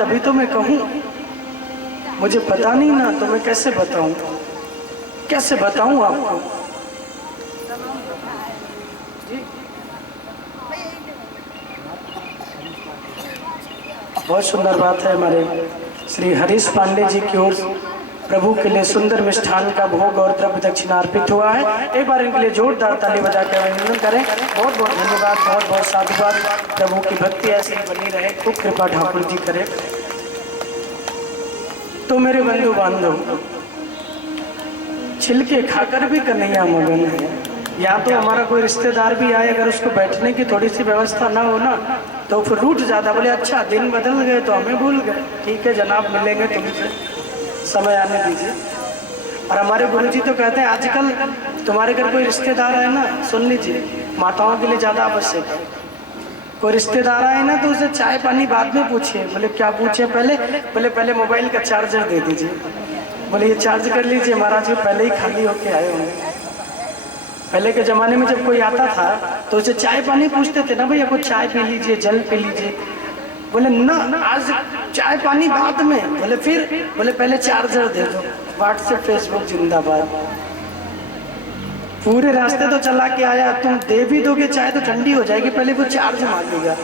तभी तो मैं कहूँ, मुझे पता नहीं ना तो मैं कैसे बताऊं, कैसे बताऊं आपको। बहुत सुंदर बात है, हमारे श्री हरीश पांडे जी की ओर प्रभु के लिए सुंदर मिष्ठान का भोग और द्रव्य दक्षिणा अर्पित हुआ है। एक बार इनके लिए जोरदार ताली बजाकर अभिनंदन करें। बहुत बहुत धन्यवाद, बहुत बहुत साधुवाद। प्रभु की भक्ति ऐसी बनी रहे, खूब कृपा ठाकुर जी करे। तो मेरे बंधु बांधव, छिलके खाकर भी कन्हैया मगन है। या तो हमारा कोई रिश्तेदार भी आए, अगर उसको बैठने की थोड़ी सी व्यवस्था ना हो ना तो फिर रूठ जाता, बोले अच्छा दिन बदल गए तो हमें भूल गए। ठीक है जनाब, मिलेंगे तुमसे, समय आने दीजिए। और हमारे गुरुजी तो कहते हैं आजकल तुम्हारे घर कोई रिश्तेदार आए ना, सुन लीजिए, माताओं के लिए ज़्यादा आवश्यक है। कोई रिश्तेदार आए ना तो उसे चाय पानी बाद में पूछिए। बोले क्या पूछे पहले? बोले पहले मोबाइल का चार्जर दे दीजिए। बोले ये चार्ज कर लीजिए, महाराज जी पहले ही खाली होके आए होंगे। पहले के ज़माने में जब कोई आता था तो उसे चाय पानी पूछते थे ना, भैया कुछ चाय पी लीजिए, जल पी लीजिए। बोले ना, आज चाय पानी बाद में। बोले फिर? बोले पहले चार्जर दे दो, व्हाट्सएप फेसबुक जिंदाबाद। पूरे रास्ते तो चला के आया, तुम दे भी दोगे चाय तो ठंडी हो जाएगी, पहले वो चार्ज मांगेगा।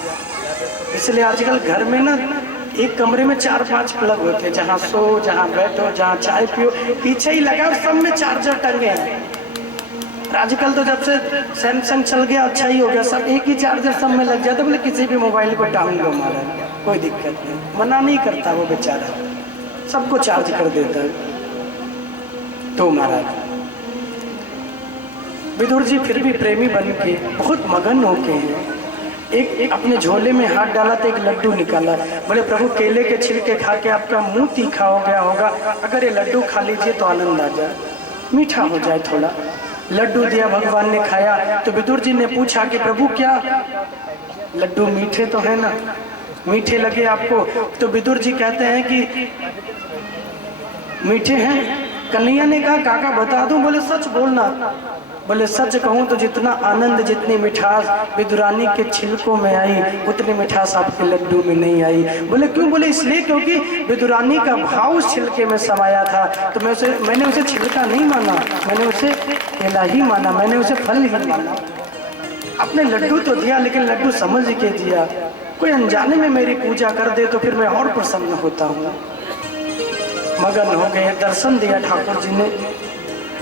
इसलिए आजकल घर में ना एक कमरे में 4-5 प्लग होते हैं, जहाँ सो, जहाँ बैठो, जहाँ चाय पियो, पीछे ही लगा और सब में चार्जर टंगे हैं। आजकल तो जब से सैमसंग चल गया अच्छा ही हो गया, सब एक ही चार्जर सब में लग जाता। बोले किसी भी मोबाइल को टांग दो हमारा, कोई दिक्कत नहीं, मना नहीं करता वो बेचारा, सबको चार्ज कर देता है। तो महाराज विदुर जी फिर भी प्रेमी बन के बहुत मगन होके हैं। एक अपने झोले में हाथ डाला तो एक लड्डू निकाला। बोले प्रभु केले के छिलके खा के आपका मुंह तीखा हो गया होगा, अगर ये लड्डू खा लीजिए तो आनंद आ जाए, मीठा हो जाए थोड़ा। लड्डू दिया, भगवान ने खाया। तो विदुर जी ने पूछा कि प्रभु क्या लड्डू मीठे तो है ना, मीठे लगे आपको? तो विदुर जी कहते हैं कि मीठे हैं। कन्हैया ने कहा काका बता दूं? बोले सच बोलना। बोले सच कहूं तो जितना आनंद, जितनी मिठास विदुरानी के छिलकों में आई, उतनी मिठास आपके लड्डू में नहीं आई। बोले क्यों? बोले इसलिए क्योंकि विदुरानी का भाव उस छिलके में समाया था। तो मैंने उसे छिलका नहीं माना, मैंने उसे केला ही माना, मैंने उसे फल ही माना। अपने लड्डू तो दिया, लेकिन लड्डू समझ के दिया। कोई अनजाने में मेरी पूजा कर दे तो फिर मैं और प्रसन्न होता हूँ। मगन हो गए, दर्शन दिया ठाकुर जी ने।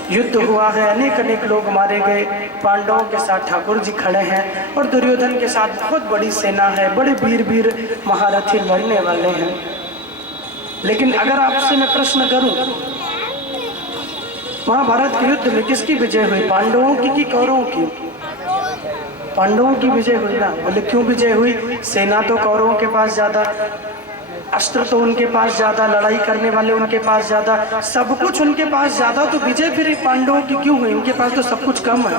युद्ध हुआ है, अनेक अनेक लोग मारे गए। पांडवों के साथ ठाकुर जी खड़े हैं और दुर्योधन के साथ बहुत बड़ी सेना है, बड़े वीर वीर महारथी लड़ने वाले हैं। लेकिन अगर आपसे मैं प्रश्न करूं, महाभारत के युद्ध में किसकी विजय हुई, पांडवों की कि कौरवों की? पांडवों की विजय हुई ना। बोले क्यों विजय हुई? सेना तो कौरवों के पास ज्यादा, अस्त्र तो उनके पास ज्यादा, लड़ाई करने वाले उनके पास ज्यादा, सब कुछ उनके पास ज्यादा, तो विजय फिर पांडवों की क्यों हुई? इनके पास तो सब कुछ कम है।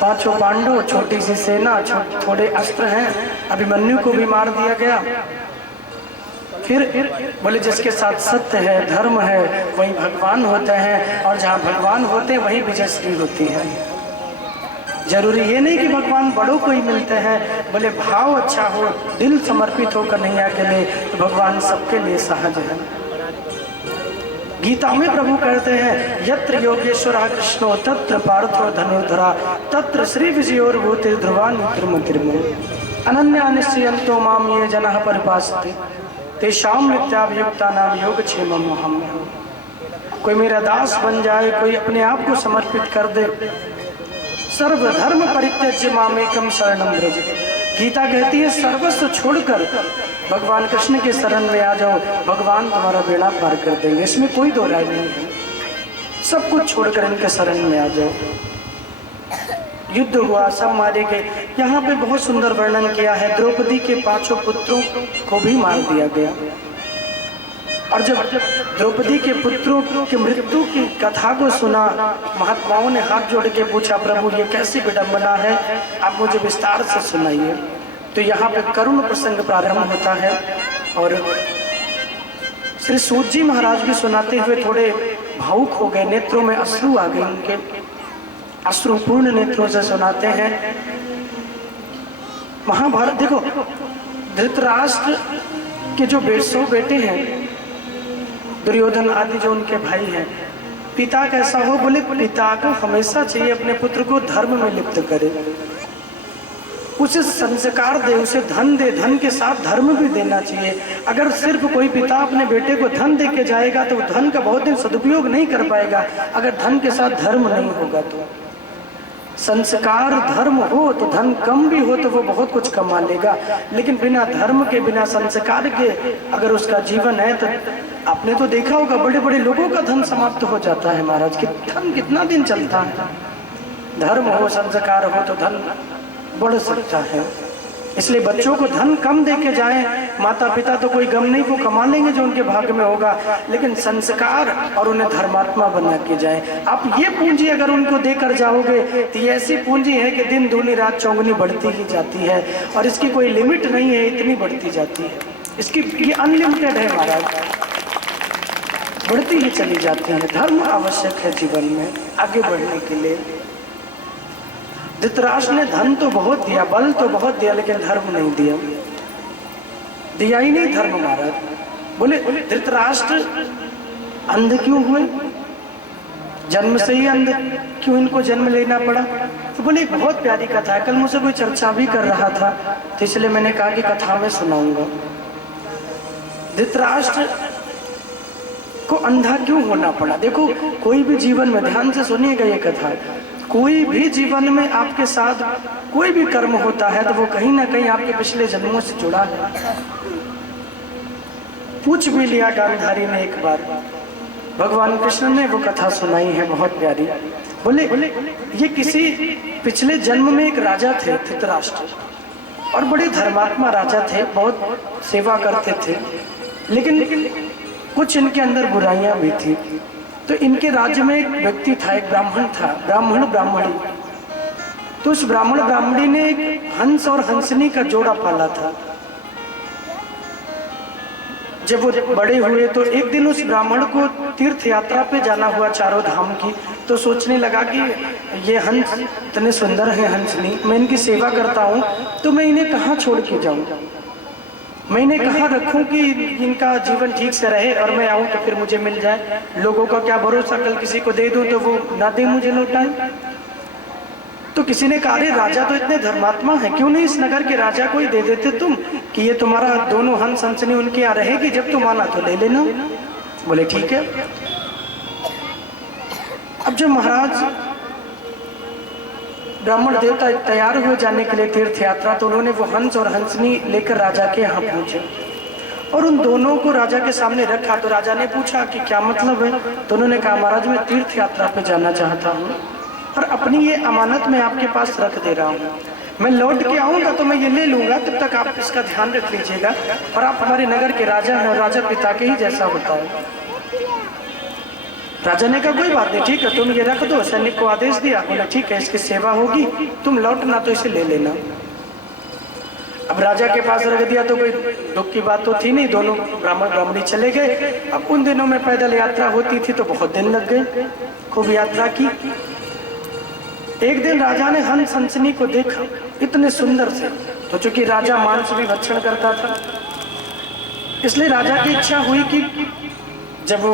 5 पांडव, छोटी सी सेना, थोड़े अस्त्र हैं। अभिमन्यु को भी मार दिया गया। फिर बोले जिसके साथ सत्य है, धर्म है, वही भगवान होते हैं, और जहाँ भगवान होते हैं वही विजय श्री होती है। जरूरी ये नहीं कि भगवान बड़ों को ही मिलते हैं। बोले भाव अच्छा हो, दिल समर्पित हो कन्हैया के लिए, तो भगवान सबके लिए सहज है। गीता में प्रभु कहते हैं यत्र योगेश्वरः कृष्णो तत्र पार्थो धनुर्धरा तत्र श्री विजयोर्भूति ध्रुवानि त्रिमतिर्मो अनन्या निश्चयन्तो माम ये जनः परिपासते तेषां नित्याभियुक्तानां योगक्षेमम् अहम्। कोई मेरा दास बन जाए, कोई अपने आप को समर्पित कर दे, सर्वधर्म परित्यज्य मामेकम शरणं व्रज। गीता कहती है सर्वस्व छोड़कर भगवान कृष्ण के शरण में आ जाओ, भगवान तुम्हारा बेड़ा पार कर देंगे। इसमें कोई दो राय नहीं है। सब कुछ छोड़कर इनके शरण में आ जाओ। युद्ध हुआ, सब मारे गए। यहाँ पे बहुत सुंदर वर्णन किया है, द्रौपदी के 5 पुत्रों को भी मार दिया गया। और जब द्रौपदी के पुत्रों की मृत्यु की कथा को सुना, महात्माओं ने हाथ जोड़ के पूछा प्रभु ये कैसी विडंबना है, आप मुझे विस्तार से सुनाइए। तो यहाँ पे करुण प्रसंग प्रारंभ होता है और श्री सूत जी महाराज भी सुनाते हुए थोड़े भावुक हो गए, नेत्रों में अश्रु आ गए उनके, अश्रुपूर्ण नेत्रों से सुनाते हैं। महाभारत देखो, धृतराष्ट्र उनके जो 150 बेटे हैं, दुर्योधन आदि जो उनके भाई हैं, पिता कैसा हो? बोले पिता को हमेशा चाहिए अपने पुत्र को धर्म में लिप्त करे, उसे संस्कार दे, उसे धन दे, धन के साथ धर्म भी देना चाहिए। अगर सिर्फ कोई पिता अपने बेटे को धन दे के जाएगा तो धन का बहुत दिन सदुपयोग नहीं कर पाएगा। अगर धन के साथ धर्म नहीं होगा तो संस्कार धर्म हो तो धन कम भी हो तो वो बहुत कुछ कमा लेगा, लेकिन बिना धर्म के, बिना संस्कार के अगर उसका जीवन है तो आपने तो देखा होगा बड़े बड़े लोगों का धन समाप्त हो जाता है महाराज। कि धन कितना दिन चलता है? धर्म हो, संस्कार हो तो धन बढ़ सकता है। इसलिए बच्चों को धन कम दे के जाएं, माता पिता तो कोई गम नहीं, वो कमा लेंगे जो उनके भाग्य में होगा, लेकिन संस्कार और उन्हें धर्मात्मा बना के जाएं। आप ये पूंजी अगर उनको देकर जाओगे तो ये ऐसी पूंजी है कि दिन दूनी रात चौगुनी बढ़ती ही जाती है, और इसकी कोई लिमिट नहीं है, इतनी बढ़ती जाती है। इसकी ये अनलिमिटेड है महाराज, बढ़ती ही चली जाती है। धर्म आवश्यक है जीवन में आगे बढ़ने के लिए। धृतराष्ट्र ने धन तो बहुत दिया, बल तो बहुत दिया, लेकिन धर्म नहीं दिया, दिया ही नहीं धर्म महाराज। बोले धृतराष्ट्र अंध क्यों हुए? जन्म से ही अंध क्यों इनको जन्म लेना पड़ा? तो बोले एक बहुत प्यारी कथा है, कल मुझसे कोई चर्चा भी कर रहा था तो इसलिए मैंने कहा कि कथा में सुनाऊंगा। धृतराष्ट्र को अंधा क्यों होना पड़ा? देखो कोई भी जीवन में, ध्यान से सुनिएगा ये कथा, कोई भी जीवन में आपके साथ कोई भी कर्म होता है तो वो कहीं ना कहीं आपके पिछले जन्मों से जुड़ा है। पूछ भी लिया गांधारी ने एक बार, भगवान कृष्ण ने वो कथा सुनाई है बहुत प्यारी। बोले ये किसी पिछले जन्म में एक राजा थे धृतराष्ट्र, और बड़े धर्मात्मा राजा थे, बहुत सेवा करते थे, लेकिन कुछ इनके अंदर बुराइयां भी थी। तो इनके राज्य में एक व्यक्ति था, एक ब्राह्मण था, ब्राह्मण ब्राह्मणी। तो उस ब्राह्मण ब्राह्मणी ने एक हंस और हंसनी का जोड़ा पाला था। जब वो बड़े हुए तो एक दिन उस ब्राह्मण को तीर्थ यात्रा पे जाना हुआ चारों धाम की, तो सोचने लगा कि ये हंस इतने सुंदर हैं, हंसनी, मैं इनकी सेवा करता हूँ तो मैं इन्हें कहाँ छोड़ के जाऊँ, मैं इन्हें कहाँ रखूं कि इनका जीवन ठीक से रहे और मैं आऊं तो फिर मुझे मिल जाए। लोगों का क्या भरोसा, कल किसी को दे दूं तो वो ना दे मुझे लौटाए। तो किसी ने कहा अरे राजा तो इतने धर्मात्मा है, क्यों नहीं इस नगर के राजा को ही दे देते तुम कि ये तुम्हारा दोनों हंस हंसनी उनके यहाँ रहेगी, जब तुम आना तो ले लेना। बोले ठीक है। अब जब महाराज ब्राह्मण देवता तैयार हुए जाने के लिए तीर्थ यात्रा, तो उन्होंने वो हंस और हंसनी लेकर राजा के यहाँ पहुंचे और उन दोनों को राजा के सामने रखा। तो राजा ने पूछा कि क्या मतलब है? तो उन्होंने कहा महाराज मैं तीर्थ यात्रा पे जाना चाहता हूँ और अपनी ये अमानत मैं आपके पास रख दे रहा हूँ, मैं लौट के आऊँगा तो मैं ये ले लूँगा, तब तक आप इसका ध्यान रख लीजिएगा, और आप हमारे नगर के राजा हैं, राजा पिता के ही जैसा होता है। राजा ने कहा कोई बात नहीं, ठीक है तुम ये रख दो। सैनिक को आदेश दिया, बोला ठीक है इसकी सेवा होगी, तुम लौटना तो इसे ले लेना। अब राजा के पास रख दिया तो कोई दुख की बात तो थी नहीं, दोनों ब्राह्मण ब्राह्मणी चले गए। अब उन दिनों में पैदल यात्रा होती थी तो बहुत दिन लग गए, खूब यात्रा की। एक दिन राजा ने हंस हंसनी को देखा, इतने सुंदर थे, तो चूंकि राजा मांस भी भक्षण करता था इसलिए राजा की इच्छा हुई कि जब वो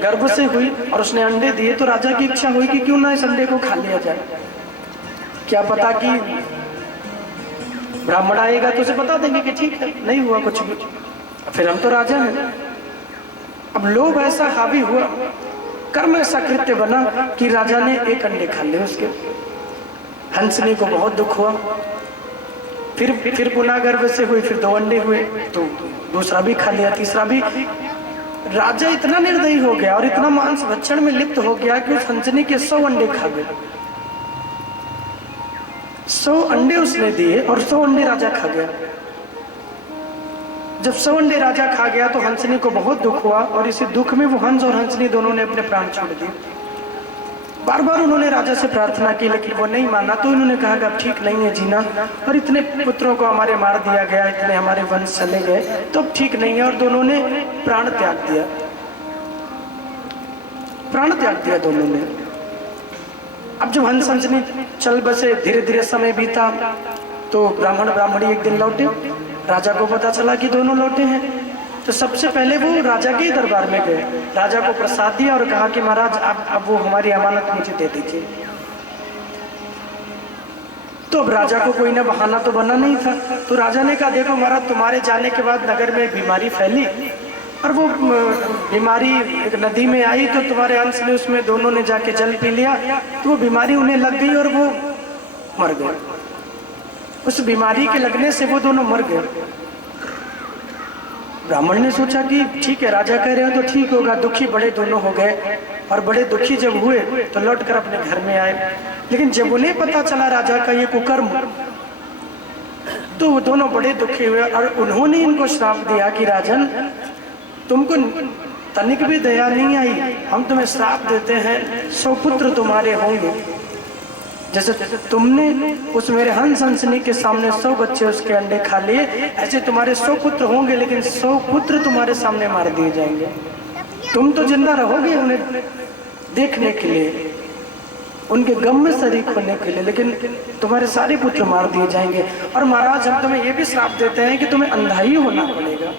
गर्भ से हुई और उसने अंडे दिए तो राजा की इच्छा हुई कि क्यों ना इस अंडे को खा लिया जाए, क्या पता कि ब्राह्मण आएगा तो उसे बता देंगे कि ठीक है नहीं हुआ कुछ भी, फिर हम तो राजा हैं। अब लोभ ऐसा हावी हुआ, कर्म ऐसा कृत्य बना कि राजा ने एक अंडे खा लिए उसके। हंसनी को बहुत दुख हुआ, फिर पुनः गर्भ से हुई, फिर 2 अंडे हुए तो दूसरा भी खा लिया, तीसरा भी। राजा इतना निर्दयी हो गया और इतना मांस भक्षण में लिप्त हो गया कि उस हंसनी के 100 अंडे खा गए। 100 अंडे उसने दिए और 100 अंडे राजा खा गया। जब 100 अंडे राजा खा गया तो हंसनी को बहुत दुख हुआ और इसी दुख में वो हंस और हंसनी दोनों ने अपने प्राण छोड़ दिए। बार बार उन्होंने राजा से प्रार्थना की लेकिन वो नहीं माना, तो उन्होंने कहा कि अब ठीक नहीं है जीना, और इतने पुत्रों को हमारे मार दिया गया, इतने हमारे वंश चले गए, तो अब ठीक नहीं है, और दोनों ने प्राण त्याग दिया, प्राण त्याग दिया दोनों ने। अब जब हंस हंसनी चल बसे, धीरे धीरे समय बीता, तो ब्राह्मण ब्राह्मणी एक दिन लौटे। राजा को पता चला कि दोनों लौटे हैं, तो सबसे पहले वो राजा के दरबार में गए, राजा को प्रसाद दिया और कहा कि महाराज आप अब वो हमारी अमानत मुझे दे दीजिए। तो अब राजा को कोई ना बहाना तो बना नहीं था, तो राजा ने कहा देखो महाराज तुम्हारे जाने के बाद नगर में बीमारी फैली और वो बीमारी एक नदी में आई, तो तुम्हारे अंश ने उसमें दोनों ने जाके जल पी लिया, तो वो बीमारी उन्हें लग गई और वो मर गए। उस बीमारी के लगने से वो दोनों मर गए। ब्राह्मण ने सोचा कि ठीक है राजा कह रहे हो तो ठीक होगा, दुखी बड़े दोनों हो गए और बड़े दुखी जब हुए तो लौट कर अपने घर में आए। लेकिन जब उन्हें पता चला राजा का ये कुकर्म, तो वो दोनों बड़े दुखी हुए और उन्होंने इनको श्राप दिया कि राजन तुमको तनिक भी दया नहीं आई, हम तुम्हें श्राप देते हैं 100 पुत्र तुम्हारे होंगे। जैसे तुमने उस मेरे हंस हंसनी के सामने 100 बच्चे उसके अंडे खा लिए, ऐसे तुम्हारे 100 पुत्र होंगे, लेकिन 100 पुत्र तुम्हारे सामने मार दिए जाएंगे। तुम तो जिंदा रहोगे उन्हें देखने के लिए, उनके गम में शरीक होने के लिए, लेकिन तुम्हारे सारे पुत्र मार दिए जाएंगे। और महाराज हम तुम्हें ये भी श्राप देते हैं कि तुम्हें अंधा ही होना पड़ेगा।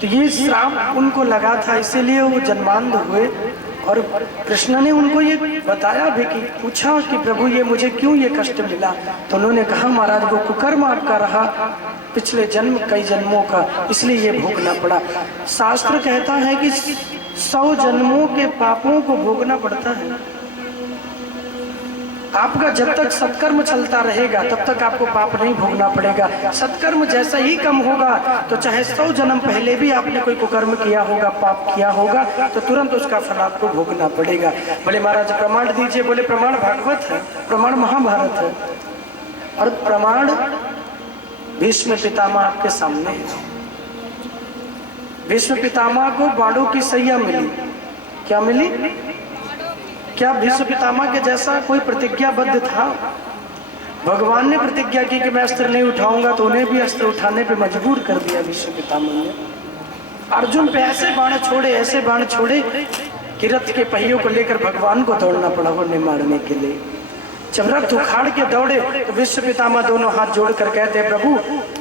तो ये श्राप उनको लगा था, इसीलिए वो जन्मांध हुए। और कृष्ण ने उनको ये बताया भी कि पूछा कि प्रभु ये मुझे क्यों ये कष्ट मिला, तो उन्होंने कहा महाराज वो कुकर्म आपका रहा पिछले जन्म कई जन्मों का, इसलिए ये भोगना पड़ा। शास्त्र कहता है कि 100 जन्मों के पापों को भोगना पड़ता है। आपका जब तक सत्कर्म चलता रहेगा तब तक आपको पाप नहीं भोगना पड़ेगा। सत्कर्म जैसा ही कम होगा तो चाहे 100 जन्म पहले भी आपने कोई कुकर्म किया होगा, पाप किया होगा, तो तुरंत उसका फल आपको भोगना पड़ेगा। बोले महाराज प्रमाण दीजिए। बोले प्रमाण भागवत है, प्रमाण महाभारत है और प्रमाण भीष्म पितामह आपके सामने है। भीष्म पितामह को बाणों की सैया मिली। क्या मिली? क्या भीष्म पितामह के जैसा कोई प्रतिज्ञाबद्ध था? भगवान ने प्रतिज्ञा की कि मैं अस्त्र नहीं उठाऊंगा, तो उन्हें भी अस्त्र उठाने पे मजबूर कर दिया भीष्म पितामह ने। अर्जुन पे ऐसे बाण छोड़े, ऐसे बाण छोड़े कि रथ के पहियों को लेकर भगवान को दौड़ना पड़ा उन्हें मारने के लिए। जब रथ उखाड़ के दौड़े तो भीष्म पितामह दोनों हाथ जोड़कर कहते प्रभु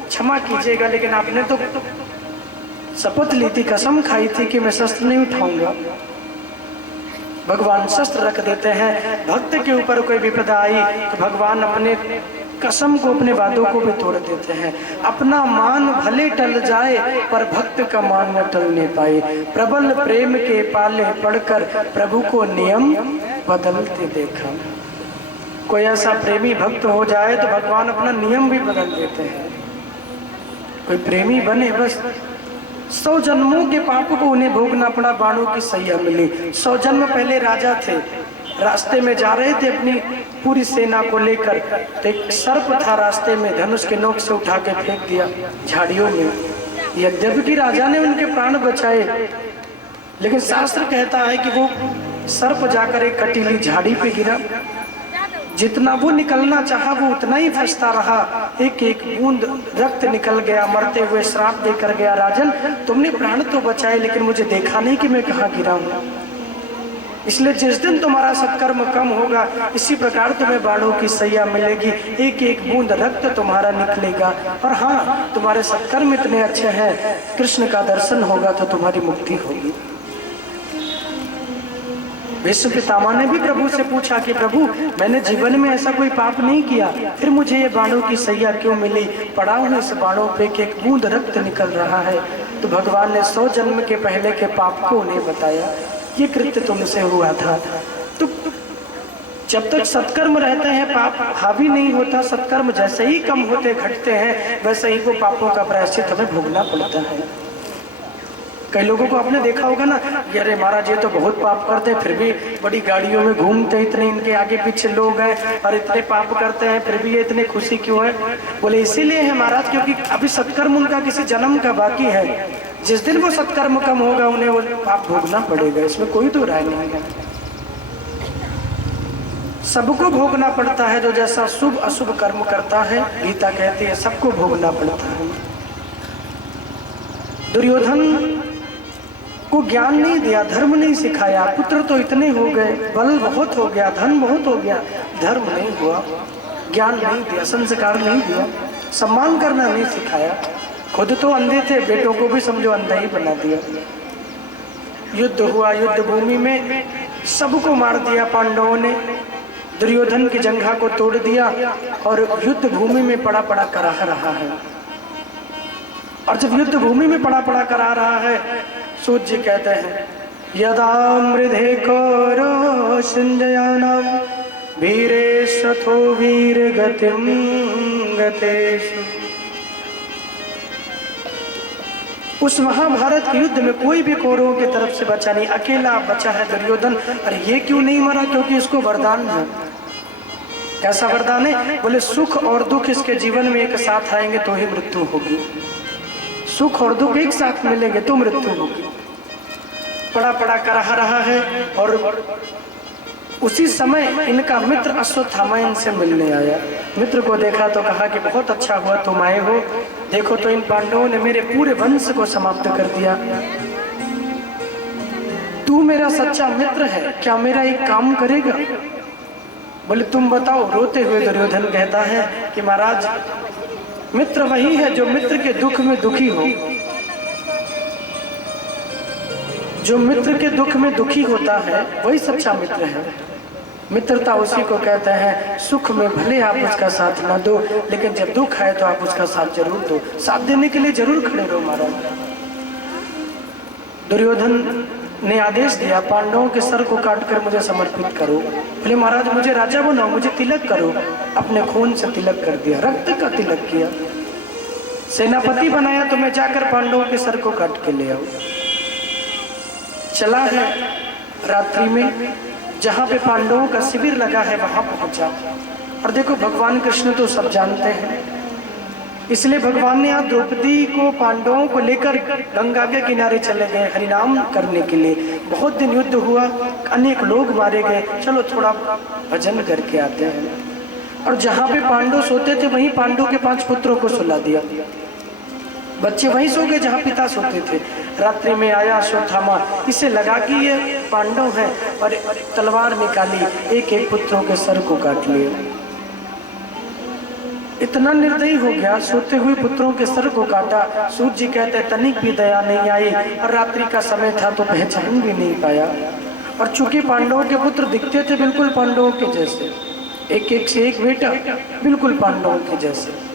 क्षमा कीजिएगा, लेकिन आपने तो शपथ ली थी, कसम खाई थी कि मैं शस्त्र नहीं उठाऊंगा। भगवान शस्त्र रख देते हैं। भक्त के ऊपर कोई विपदा आई तो भगवान अपने कसम को, अपने वादों को भी तोड़ देते हैं। अपना मान भले टल जाए पर भक्त का मान न टलने पाए। प्रबल प्रेम के पाले पड़कर प्रभु को नियम बदलते देखा। कोई ऐसा प्रेमी भक्त हो जाए तो भगवान अपना नियम भी बदल देते हैं। कोई प्रेमी बने, बस 100 जन्मों के पाप को उन्हें भोगना पड़ा, बाणों की सैया मिली। 100 जन्म पहले राजा थे, रास्ते में जा रहे थे अपनी पूरी सेना को लेकर, तो एक सर्प था रास्ते में, धनुष के नोक से उठा के फेंक दिया झाड़ियों में। यद्यपि राजा ने उनके प्राण बचाए, लेकिन शास्त्र कहता है कि वो सर्प जाकर एक कटीली झाड़ी पे गिरा। जितना वो निकलना चाहा वो उतना ही फंसता रहा, एक एक बूंद रक्त निकल गया। मरते हुए श्राप देकर गया, राजन तुमने प्राण तो बचाए लेकिन मुझे देखा नहीं कि मैं कहाँ गिरा हूँ। इसलिए जिस दिन तुम्हारा सत्कर्म कम होगा इसी प्रकार तुम्हें बाणों की सैया मिलेगी, एक एक बूंद रक्त तुम्हारा निकलेगा। और हाँ, तुम्हारे सत्कर्म इतने अच्छे हैं, कृष्ण का दर्शन होगा तो तुम्हारी मुक्ति होगी। भीष्म पितामह ने भी प्रभु से पूछा कि प्रभु मैंने जीवन में ऐसा कोई पाप नहीं किया, फिर मुझे ये बाणों की सैया क्यों मिली? पड़ा हूँ इस बाणों पे एक बूंद रक्त निकल रहा है। तो भगवान ने 100 जन्म के पहले के पाप को उन्हें बताया, ये कृत्य तुमसे हुआ था। तो जब तक सत्कर्म रहते हैं पाप हावी नहीं होता। सत्कर्म जैसे ही कम होते घटते हैं वैसे ही वो पापों का प्रायश्चित हमें भोगना पड़ता है। कई लोगों को आपने देखा होगा ना, अरे महाराज ये तो बहुत पाप करते हैं फिर भी बड़ी गाड़ियों में घूमते, इतने इनके आगे पीछे लोग हैं और इतने पाप करते हैं फिर भी ये इतने खुशी क्यों है? बोले इसीलिए है महाराज क्योंकि अभी सत्कर्म उनका किसी जन्म का बाकी है। जिस दिन वो सत्कर्म कम होगा उन्हें वो पाप भोगना पड़ेगा, इसमें कोई तो राय नहीं है। सबको भोगना पड़ता है, जो जैसा शुभ अशुभ कर्म करता है, गीता कहती है सबको भोगना पड़ता है। दुर्योधन को ज्ञान नहीं दिया, धर्म नहीं सिखाया, पुत्र तो इतने हो गए, बल बहुत हो गया, धन बहुत हो गया, धर्म नहीं हुआ, ज्ञान नहीं दिया, संस्कार नहीं दिया, सम्मान करना नहीं सिखाया, खुद तो अंधे थे, बेटों को भी समझो अंधा ही बना दिया। युद्ध हुआ, युद्ध भूमि में सबको मार दिया पांडवों ने, दुर्योधन की जंघा को तोड़ दिया और युद्ध भूमि में पड़ा पड़ा करा रहा है। और जब युद्ध भूमि में पड़ा पड़ा करा रहा है, सूत जी कहते हैं यदा मृधे कौरो संजयानाम वीरेशथो वीर गतिम गतेषु। उस महाभारत के युद्ध में कोई भी कौरवों की तरफ से बचा नहीं, अकेला बचा है दुर्योधन। अरे ये क्यों नहीं मरा? क्योंकि इसको वरदान है। कैसा वरदान है? बोले सुख और दुख इसके जीवन में एक साथ आएंगे तो ही मृत्यु होगी। सुख और दुख एक साथ मिलेंगे तो मृत्यु होगी। पड़ा पड़ा कर रहा है और उसी समय इनका मित्र अश्वत्थामा इनसे मिलने आया। मित्र को देखा तो कहा कि बहुत अच्छा हुआ तुम आए हो, देखो तो इन पांडवों ने मेरे पूरे वंश को समाप्त कर दिया। तू मेरा सच्चा मित्र है, क्या मेरा एक काम करेगा? बोले तुम बताओ। रोते हुए दुर्योधन कहता है कि महाराज मित्र वही है जो मित्र के दुख में दुखी हो। जो मित्र के दुख में दुखी होता है वही सच्चा मित्र है। मित्रता उसी को कहते हैं, सुख में भले आप उसका साथ ना दो, लेकिन जब दुख आए तो आप उसका साथ जरूर दो। साथ देने के लिए जरूर खड़े रहो महाराज। दुर्योधन ने आदेश दिया पांडवों के सर को काटकर मुझे समर्पित करो। बोले महाराज मुझे राजा बनाओ, मुझे तिलक करो। अपने खून से तिलक कर दिया, रक्त का तिलक किया। सेनापति बनाया तो मैं जाकर पांडवों के सर को काट के ले आऊं। चला है रात्रि में, जहाँ पे पांडवों का शिविर लगा है वहां पहुंचा। और देखो भगवान कृष्ण तो सब जानते हैं, इसलिए भगवान ने यहाँ द्रौपदी को पांडवों को लेकर गंगा के किनारे चले गए हरिनाम करने के लिए। बहुत दिन युद्ध हुआ, अनेक लोग मारे गए, चलो थोड़ा भजन करके आते हैं। और जहाँ पे पांडव सोते थे वहीं पांडव के 5 पुत्रों को सुला दिया। बच्चे वहीं सो गए जहाँ पिता सोते थे। रात्रि में आया अश्वत्थामा, इसे लगा कि ये पांडव है, और तलवार निकाली, एक एक पुत्रों के सर को काट लिए। इतना निर्दयी हो गया, सोते हुए पुत्रों के सर को काटा। सूत जी कहते तनिक भी दया नहीं आई, और रात्रि का समय था तो पहचान भी नहीं पाया। और चूंकि पांडवों के पुत्र दिखते थे बिल्कुल पांडवों के जैसे, एक एक से एक बेटा बिल्कुल पांडवों के जैसे,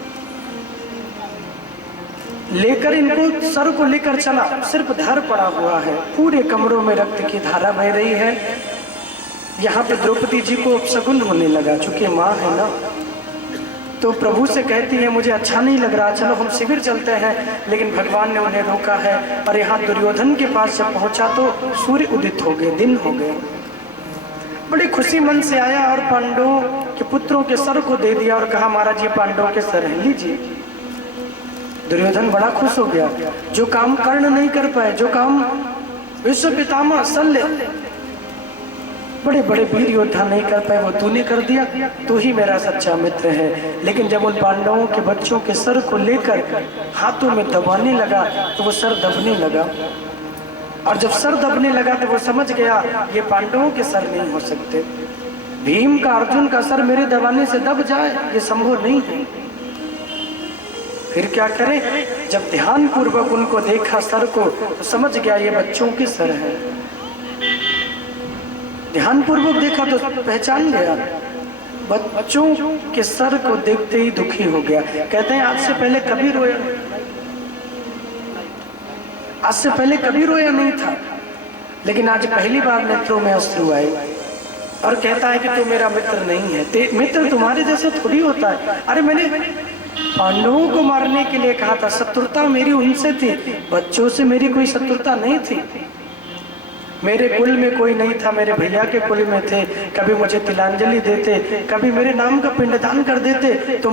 लेकर इनको सर को लेकर चला। सिर्फ धर पड़ा हुआ है, पूरे कमरों में रक्त की धारा बह रही है। यहाँ पे द्रौपदी जी को अपशगुन होने लगा, चूंकि माँ है ना, तो प्रभु से कहती है मुझे अच्छा नहीं लग रहा, चलो हम शिविर चलते हैं। लेकिन भगवान ने उन्हें रोका है। और यहाँ दुर्योधन के पास जब पहुंचा तो सूर्य उदित हो गए, दिन हो गए। बड़ी खुशी मन से आया और पांडवों के पुत्रों के सर को दे दिया और कहा महाराज ये पांडवों के सर हैं, लीजिए। दुर्योधन बड़ा खुश हो गया। जो काम कर्ण नहीं कर पाए, जो काम विश्व पितामह शल्य बड़े बड़े वीर योद्धा नहीं कर पाए, वो तूने कर दिया, तू ही मेरा सच्चा मित्र है। लेकिन जब उन पांडवों के बच्चों के सर को लेकर हाथों में दबाने लगा तो वो सर दबने लगा। और जब सर दबने लगा तो वो समझ गया ये पांडवों के सर नहीं हो सकते। भीम का अर्जुन का सर मेरे दबाने से दब जाए ये संभव नहीं है। फिर क्या करें? जब ध्यान पूर्वक उनको देखा सर को तो समझ गया ये बच्चों के सर है। ध्यान पूर्वक देखा तो पहचान गया, बच्चों के सर को देखते ही दुखी हो गया। कहते हैं आज से पहले कभी रोया, आज से पहले कभी रोया नहीं था, लेकिन आज पहली बार नेत्रों में अश्रु आए। और कहता है कि तू मेरा मित्र नहीं है, मित्र तुम्हारे जैसे थोड़ी होता है। अरे मैंने पांडवों को मारने के लिए कहा था, शत्रुता मेरी उनसे थी, बच्चों से मेरी कोई शत्रुता नहीं थी। मेरे कुल में कोई नहीं था, मेरे भैया के कुल में थे, कभी मुझे तिलांजलि देते, कभी मेरे नाम का पिंडदान कर देते तो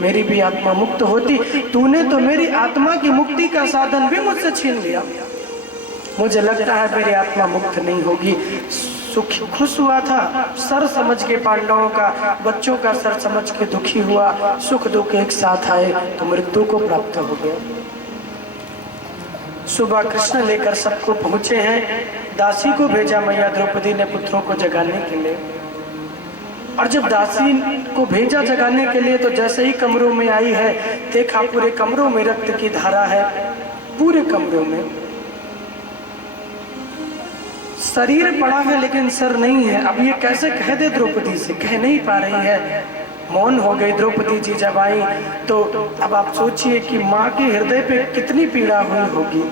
मेरी भी आत्मा मुक्त होती। तूने तो मेरी आत्मा की मुक्ति का साधन भी मुझसे छीन लिया। मुझे लगता है मेरी आत्मा मुक्त नहीं होगी। सुख खुश हुआ था, सर समझ के पांडवों का, बच्चों का सर समझ के दुखी हुआ। सुख दुख एक साथ आए तो मृत्यु को प्राप्त हो गया। सुबह कृष्ण लेकर सबको पहुंचे हैं। दासी को भेजा मैया द्रौपदी ने पुत्रों को जगाने के लिए। और जब दासी को भेजा जगाने के लिए तो जैसे ही कमरों में आई है देखा पूरे कमरों में रक्त की धारा है, पूरे कमरों में। शरीर पड़ा है लेकिन सर नहीं है। अब ये कैसे कह दे द्रौपदी से, कह नहीं पा रही है, मौन हो गई। द्रौपदी जी जब आई तो अब आप सोचिए कि माँ के हृदय पे कितनी पीड़ा हुई होगी।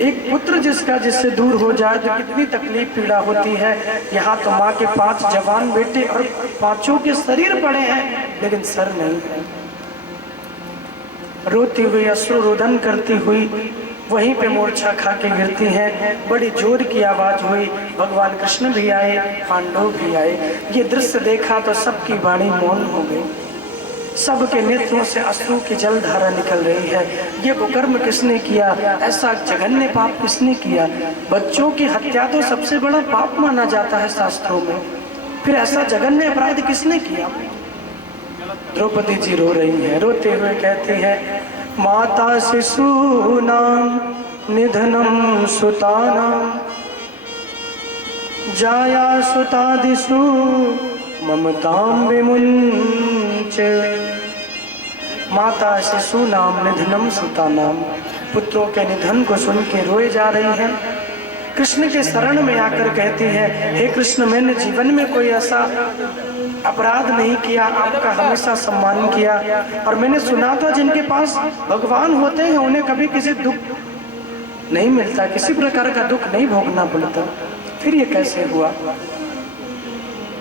एक पुत्र जिससे दूर हो जाए तो कितनी तकलीफ पीड़ा होती है। यहाँ तो माँ के 5 जवान बेटे और 5 के शरीर पड़े हैं लेकिन सर नहीं है। रोती हुई, अश्रुरोदन करती हुई वहीं पे मूर्छा खा के गिरती हैं। बड़ी जोर की आवाज हुई। भगवान कृष्ण भी आए, पांडव भी आए। ये दृश्य देखा तो सबकी वाणी मौन हो गई। सबके नेत्रों से अश्रु की जलधारा निकल रही है। ये कुकर्म किसने किया? ऐसा जघन्य पाप किसने किया? बच्चों की हत्या तो सबसे बड़ा पाप माना जाता है शास्त्रों में, फिर ऐसा जघन्य अपराध किसने किया? द्रौपदी जी रो रही हैं। रोते हुए कहती है, माता शिशूनां निधनं सुतानां जाया सुतादिषु ममतां विमुञ्च। माता शिशूनां निधनं सुतानां, पुत्रों के निधन को सुन के रोए जा रही हैं। कृष्ण के शरण में आकर कहती है, हे कृष्ण, मैंने जीवन में कोई ऐसा अपराध नहीं किया, आपका हमेशा सम्मान किया। और मैंने सुना था जिनके पास भगवान होते हैं उन्हें कभी किसी दुख नहीं मिलता, किसी प्रकार का दुख नहीं भोगना पड़ता। फिर ये कैसे हुआ?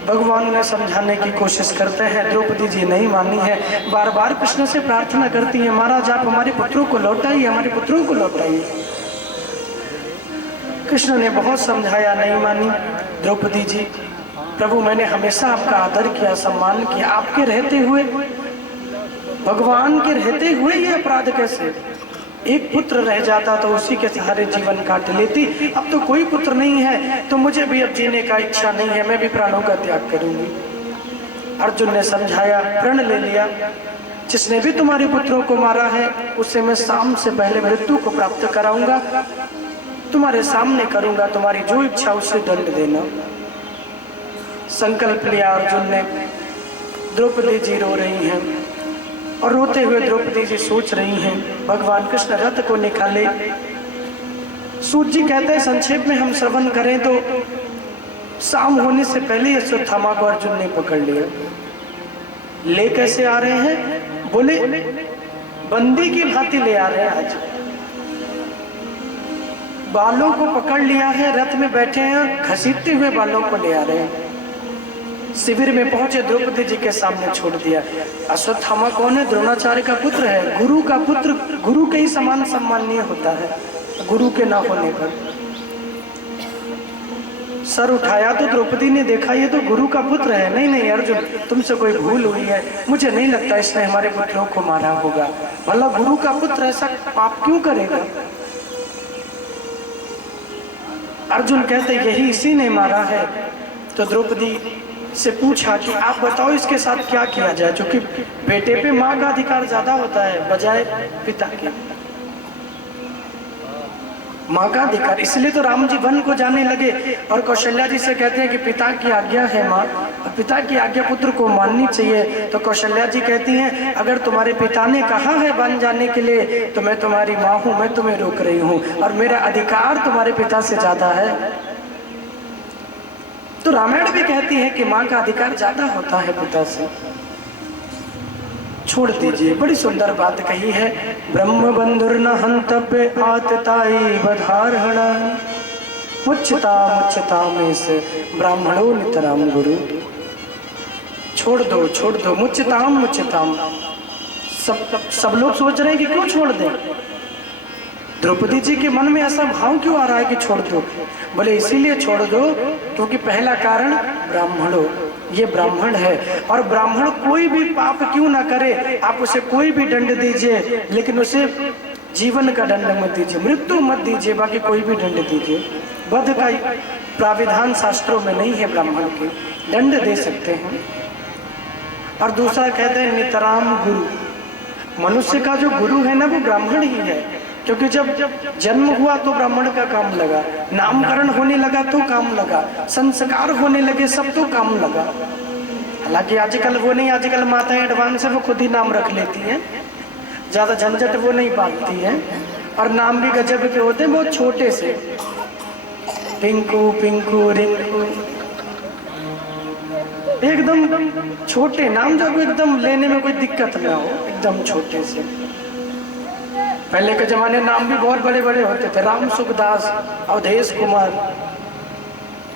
भगवान ने समझाने की कोशिश करते हैं। द्रौपदी जी नहीं मानी है, बार बार कृष्ण से प्रार्थना करती है, महाराज आप हमारे पुत्रों को लौटाइए, हमारे पुत्रों को लौटाइए। कृष्ण ने बहुत समझाया, नहीं मानी। द्रौपदी जी, प्रभु मैंने हमेशा आपका आदर किया, सम्मान किया, आपके रहते हुए, भगवान के रहते हुए ये अपराध कैसे? एक पुत्र रह जाता तो उसी के सहारे जीवन काट लेती। अब तो कोई पुत्र नहीं है तो मुझे भी अब जीने का इच्छा नहीं है, मैं भी प्राणों का त्याग करूंगी। अर्जुन ने समझाया, प्रण ले लिया, जिसने भी तुम्हारे पुत्रों को मारा है उसे मैं शाम से पहले मृत्यु को प्राप्त कराऊंगा, तुम्हारे सामने करूंगा, तुम्हारी जो इच्छा उससे दंड देना। संकल्प लिया अर्जुन ने। द्रौपदी जी रो रही हैं और रोते हुए द्रौपदी जी सोच रही हैं। भगवान कृष्ण रथ को निकाले। सूत जी कहते हैं, संक्षेप में हम श्रवण करें तो शाम होने से पहले अश्वत्थामा को अर्जुन ने पकड़ लिया। ले कैसे आ रहे हैं? बोले बंदी की भांति ले आ रहे हैं। आज बालों को पकड़ लिया है, रथ में बैठे हैं, घसीटते हुए बालों को ले आ रहे हैं। शिविर में पहुंचे, द्रौपदी जी के सामने छोड़ दिया। अश्वत्थामा कौन है? द्रोणाचार्य का पुत्र है। गुरु का पुत्र गुरु के ही समान सम्माननीय होता है, गुरु के ना होने पर। सर उठाया तो द्रौपदी ने देखा ये तो गुरु का पुत्र है। नहीं नहीं अर्जुन, तुमसे कोई भूल हुई है, मुझे नहीं लगता इसने हमारे पुत्रों को मारा होगा। भला गुरु का पुत्र ऐसा पाप क्यों करेगा? अर्जुन कहते यही इसी ने मारा है। तो द्रौपदी से पूछा कि आप बताओ इसके साथ क्या किया जाए, क्योंकि बेटे पे माँ का अधिकार ज्यादा होता है बजाय पिता के। माँ का अधिकार, इसलिए तो राम जी वन को जाने लगे और कौशल्या जी से कहते हैं कि पिता की आज्ञा है माँ, पिता की आज्ञा पुत्र को माननी चाहिए। तो कौशल्या जी कहती हैं, अगर तुम्हारे पिता ने कहा है वन जाने के लिए तो मैं तुम्हारी माँ हूँ, मैं तुम्हें रोक रही हूँ और मेरा अधिकार तुम्हारे पिता से ज्यादा है। तो रामायण भी कहती है कि माँ का अधिकार ज्यादा होता है पिता से। छोड़ दीजिए, बड़ी सुंदर बात कही है। ब्रह्म बंधुर्न हंतव्य आतताई बधारहण मुच्यता में से ब्राह्मणों नितराम गुरु। छोड़ दो मुच्यताम। सब लोग सोच रहे हैं कि क्यों छोड़ दें। द्रौपदी जी के मन में ऐसा भाव क्यों आ रहा है कि छोड़ दो? बोले इसीलिए छोड़ दो क्योंकि पहला कारण ब्राह्मणों, ये ब्राह्मण है और ब्राह्मण कोई भी पाप क्यों ना करे, आप उसे कोई भी दंड दीजिए लेकिन उसे जीवन का दंड मत दीजिए, मृत्यु मत दीजिए, बाकी कोई भी दंड दीजिए। वध का प्राविधान शास्त्रों में नहीं है, ब्राह्मण के दंड दे सकते हैं। और दूसरा कहते हैं नितराम गुरु, मनुष्य का जो गुरु है ना वो ब्राह्मण ही है, क्योंकि जब जन्म हुआ तो ब्राह्मण का काम लगा, नामकरण होने लगा तो काम लगा, संस्कार होने लगे सब तो काम लगा। हालांकि आजकल वो नहीं, आजकल माताएं एडवांस है, वो खुद ही नाम रख लेती हैं। ज्यादा झंझट वो नहीं पालती है, और नाम भी गजब के होते हैं, बहुत छोटे से, टिंकू पिंकू रिंकू, एकदम छोटे नाम जो एकदम लेने में कोई दिक्कत ना हो, एकदम छोटे से। पहले के जमाने नाम भी बहुत बड़े बड़े होते थे, राम सुखदास, अवधेश कुमार,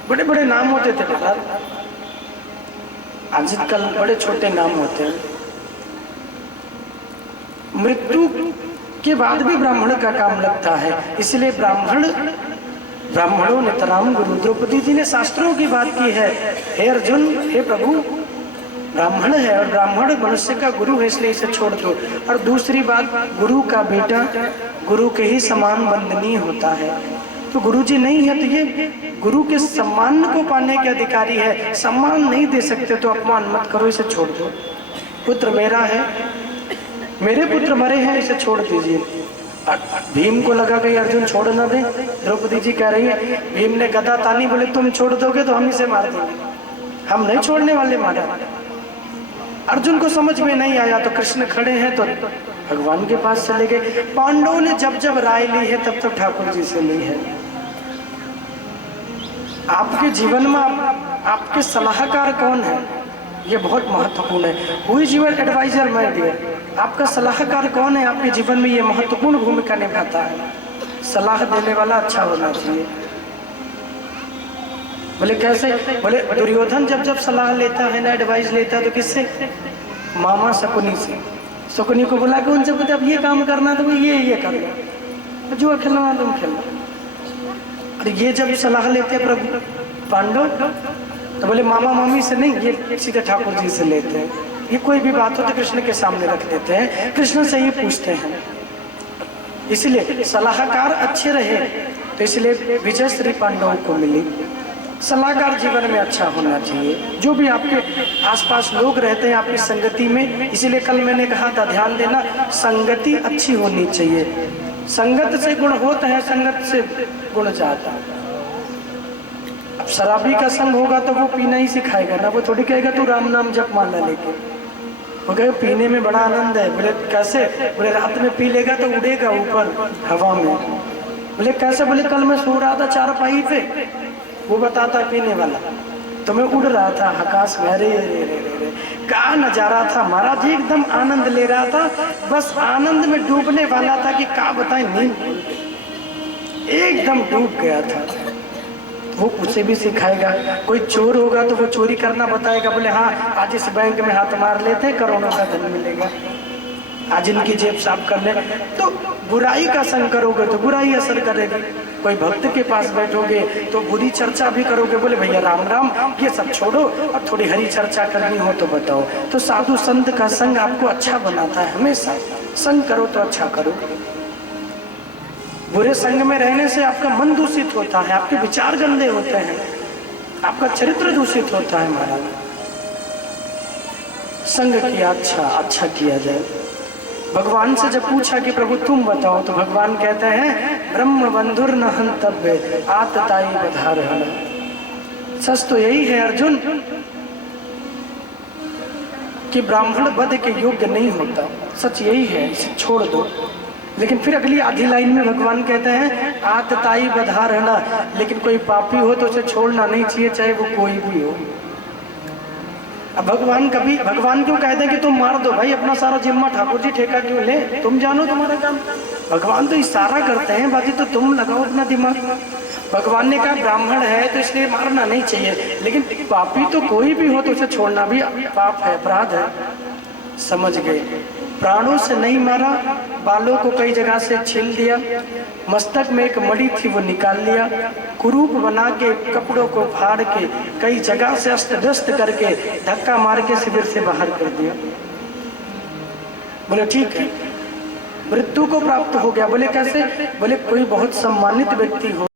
बड़े बड़े नाम होते थे यार। आजकल बड़े छोटे नाम होते हैं। मृत्यु के बाद भी ब्राह्मण का काम लगता है, इसलिए ब्राह्मणों ने तराम गुरु। द्रौपदी जी ने शास्त्रों की बात की है, हे अर्जुन, हे प्रभु, ब्राह्मण है और ब्राह्मण मनुष्य का गुरु है, इसलिए इसे छोड़ दो। और दूसरी बात, गुरु का बेटा गुरु के ही समान वंदनीय होता है, तो गुरु जी नहीं है तो ये गुरु के सम्मान को पाने के अधिकारी है, सम्मान नहीं दे सकते तो अपमान मत करो, इसे छोड़ दो। पुत्र मेरा है, मेरे पुत्र मरे हैं, इसे छोड़ दीजिए। भीम को लगा कि अर्जुन छोड़ ना दे, द्रौपदी जी कह रही है, भीम ने गदा तानी, बोले तुम छोड़ दोगे तो हम इसे मार देंगे, हम नहीं छोड़ने वाले, मारा। अर्जुन को समझ में नहीं आया तो कृष्ण खड़े हैं तो भगवान के पास चले गए। पांडवों ने जब जब राय ली है तब तब ठाकुर जी से ली है। आपके जीवन में आपके सलाहकार कौन है, ये बहुत महत्वपूर्ण है। हुई जीवन एडवाइजर माय डियर, आपका सलाहकार कौन है आपके जीवन में, ये महत्वपूर्ण भूमिका निभाता है। सलाह देने वाला अच्छा होना चाहिए। बोले कैसे? बोले दुर्योधन जब जब सलाह लेता है ना, एडवाइस लेता है तो किससे? मामा शकुनी से। शकुनी को बोला कि उनसे बोलते अब ये काम करना तो ये करना, जो खेलना तुम खेलना। और ये जब सलाह लेते हैं प्रभु पांडव, तो बोले मामा मामी से नहीं, ये सीधे ठाकुर जी से लेते हैं। ये कोई भी बात हो तो कृष्ण के सामने रख देते हैं, कृष्ण से ही पूछते हैं। इसलिए सलाहकार अच्छे रहे तो इसलिए विजय श्री पांडवों को मिली। सलाहकार जीवन में अच्छा होना चाहिए। जो भी आपके आसपास लोग रहते हैं आपकी संगति में, इसीलिए कल मैंने कहा था ध्यान देना, संगति अच्छी होनी चाहिए। संगत से गुण होता है, संगत से गुण जाता है। अब शराबी का संग होगा तो वो पीना ही सिखाएगा ना, वो थोड़ी कहेगा तू राम नाम जप माला लेके। वो कहे पीने में बड़ा आनंद है। बोले कैसे? बोले रात में पी लेगा तो उड़ेगा ऊपर हवा में। बोले कैसे? बोले कल मैं सो रहा था चारपाई पे, वो बताता पीने वाला, तो मैं उड़ रहा था आकाश में, अरे क्या नजारा था महाराज, एकदम आनंद ले रहा था, बस आनंद में डूबने वाला था कि क्या बताएं, नींद एकदम डूब गया था। वो उसे भी सिखाएगा। कोई चोर होगा तो वो चोरी करना बताएगा, बोले हाँ आज इस बैंक में हाथ मार लेते हैं, करोड़ों का धन मिलेगा, आज इनकी जेब साफ कर ले। तो बुराई का संग करोगे तो बुराई असर करेगी। कोई भक्त के पास बैठोगे तो बुरी चर्चा भी करोगे, बोले भैया राम राम, ये सब छोड़ो और थोड़ी हरी चर्चा करनी हो तो बताओ। तो साधु संत का संग आपको अच्छा बनाता है। हमेशा संग करो तो अच्छा करो। बुरे संग में रहने से आपका मन दूषित होता है, आपके विचार गंदे होते हैं, आपका चरित्र दूषित होता है। महाराज संग किया अच्छा किया जाए। भगवान से जब पूछा कि प्रभु तुम बताओ, तो भगवान कहते हैं ब्रह्म बंधुर न हंतव्य आतताई बधारहण। सच तो यही है अर्जुन कि ब्राह्मण वध के योग्य नहीं होता, सच यही है, इसे छोड़ दो। लेकिन फिर अगली आधी लाइन में भगवान कहते हैं आतताई बधारहण, लेकिन कोई पापी हो तो उसे छोड़ना नहीं चाहिए, चाहे वो कोई भी हो। अब भगवान क्यों कहते हैं कि तुम मार दो भाई, अपना सारा जिम्मा ठाकुर जी ठेका क्यों ले, तुम जानो तुम्हारा काम। भगवान तो इशारा करते हैं, बाकी तो तुम लगाओ अपना दिमाग। भगवान ने कहा ब्राह्मण है तो इसलिए मारना नहीं चाहिए, लेकिन पापी तो कोई भी हो तो उसे छोड़ना भी पाप है, अपराध है। समझ गए? प्राणों से नहीं मारा, बालों को कई जगह से छील दिया, मस्तक में एक मणि थी वो निकाल लिया, कुरूप बना के कपड़ों को फाड़ के कई जगह से अस्त व्यस्त करके धक्का मार के शिविर से बाहर कर दिया। बोले ठीक है, मृत्यु को प्राप्त हो गया। बोले कैसे? बोले कोई बहुत सम्मानित व्यक्ति हो